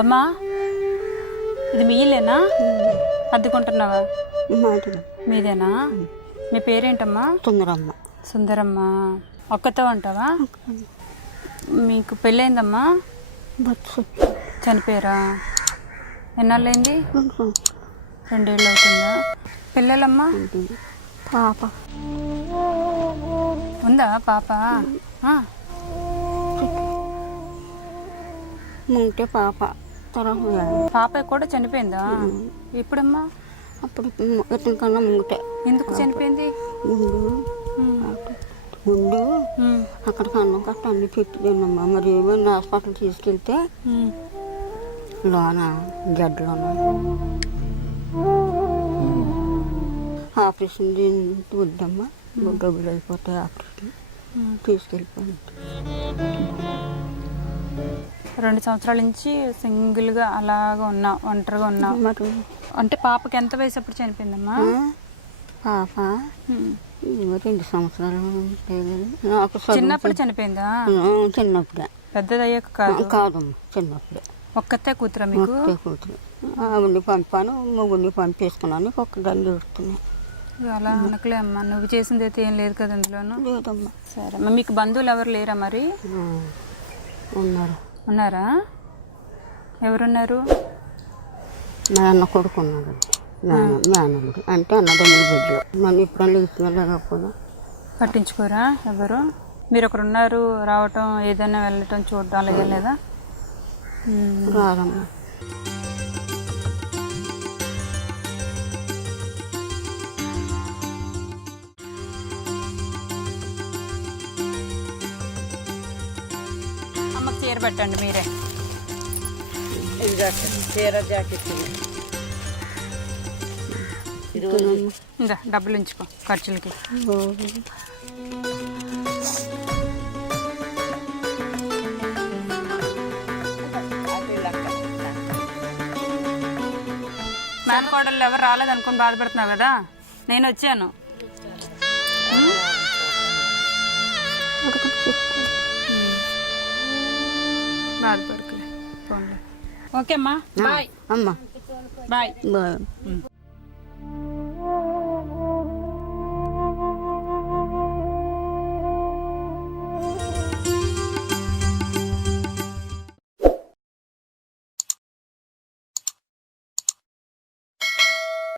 అమ్మా ఇది మీ ఇల్లేనా? అద్దెకుంటున్నావా? మీదేనా? మీ పేరేంటమ్మా? సుందరమ్మ. సుందరమ్మ. ఒక్కతో ఉంటావా? మీకు పెళ్ళైందమ్మా? చనిపోయారా? ఎన్నాళ్ళైంది? 2 ఏళ్ళు అవుతుందా? పిల్లలమ్మా? పాప ఉందా పాప? ముంటే పాప తర్వాత పాప కూడా చనిపోయిందా? ఎప్పుడమ్మా? అప్పుడు ఇతని కన్నా ముంటే. ఎందుకు చనిపోయింది? ముందు అక్కడికి అన్నం కట్ట అన్ని పెట్టిపోయిందమ్మా. మరి ఏమైనా హాస్పిటల్ తీసుకెళ్తే లోన గడ్డలోన ఆపరేషన్ వద్దమ్మా, డబ్బులు అయిపోతాయి, ఆపరేషన్ తీసుకెళ్ళిపోయింది. 2 సంవత్సరాల నుంచి సింగిల్గా అలాగా ఉన్నావు, ఒంటరిగా ఉన్నావు. మరి అంటే పాపకి ఎంత వయసు అప్పుడు చనిపోయిందమ్మా? పాప 2 సంవత్సరాలు నాకు చిన్నప్పుడు చనిపోయిందా? చిన్నప్పుడే. పెద్దదయ్యాక కాదు? కాదమ్మా, చిన్నప్పుడే. ఒక్కతే కూతురా మీకు? కూతురు. ఆవిడ్ని పంపాను, ముగ్గురిని పంపేసుకున్నాను, ఒక్కదాన్ని చూస్తున్నాను. అలా అనకలే అమ్మా, నువ్వు చేసింది అయితే ఏం లేదు కదా అందులోను? లేదమ్మా. సరే అమ్మా, మీకు బంధువులు ఎవరు లేరా మరి? ఉన్నారు. ఉన్నారా? ఎవరున్నారు? మా అన్న కొడుకు ఉన్నాడు, మేనల్లుడు. అంటే అన్నదమ్ముల బిడ్డలు. మనం ఎప్పుడన్నా ఇస్తున్నా పట్టించుకోరా ఎవరు? మీరు ఒకరు ఉన్నారు, రావటం ఏదైనా వెళ్ళటం చూడటం అలాగే లేదా? రాదమ్మా. అమ్మకి చీర పెట్టండి మీరే. చీర జాకెట్ ఇంకా డబ్బులు ఉంచుకో ఖర్చులకి. మేనకోడళ్ళు ఎవరు రాలేదనుకుని బాధపడుతున్నావు కదా, నేను వచ్చాను. బాధపడుకులే, ఓకే అమ్మా, బాయ్. అమ్మా బాయ్. బాయ్.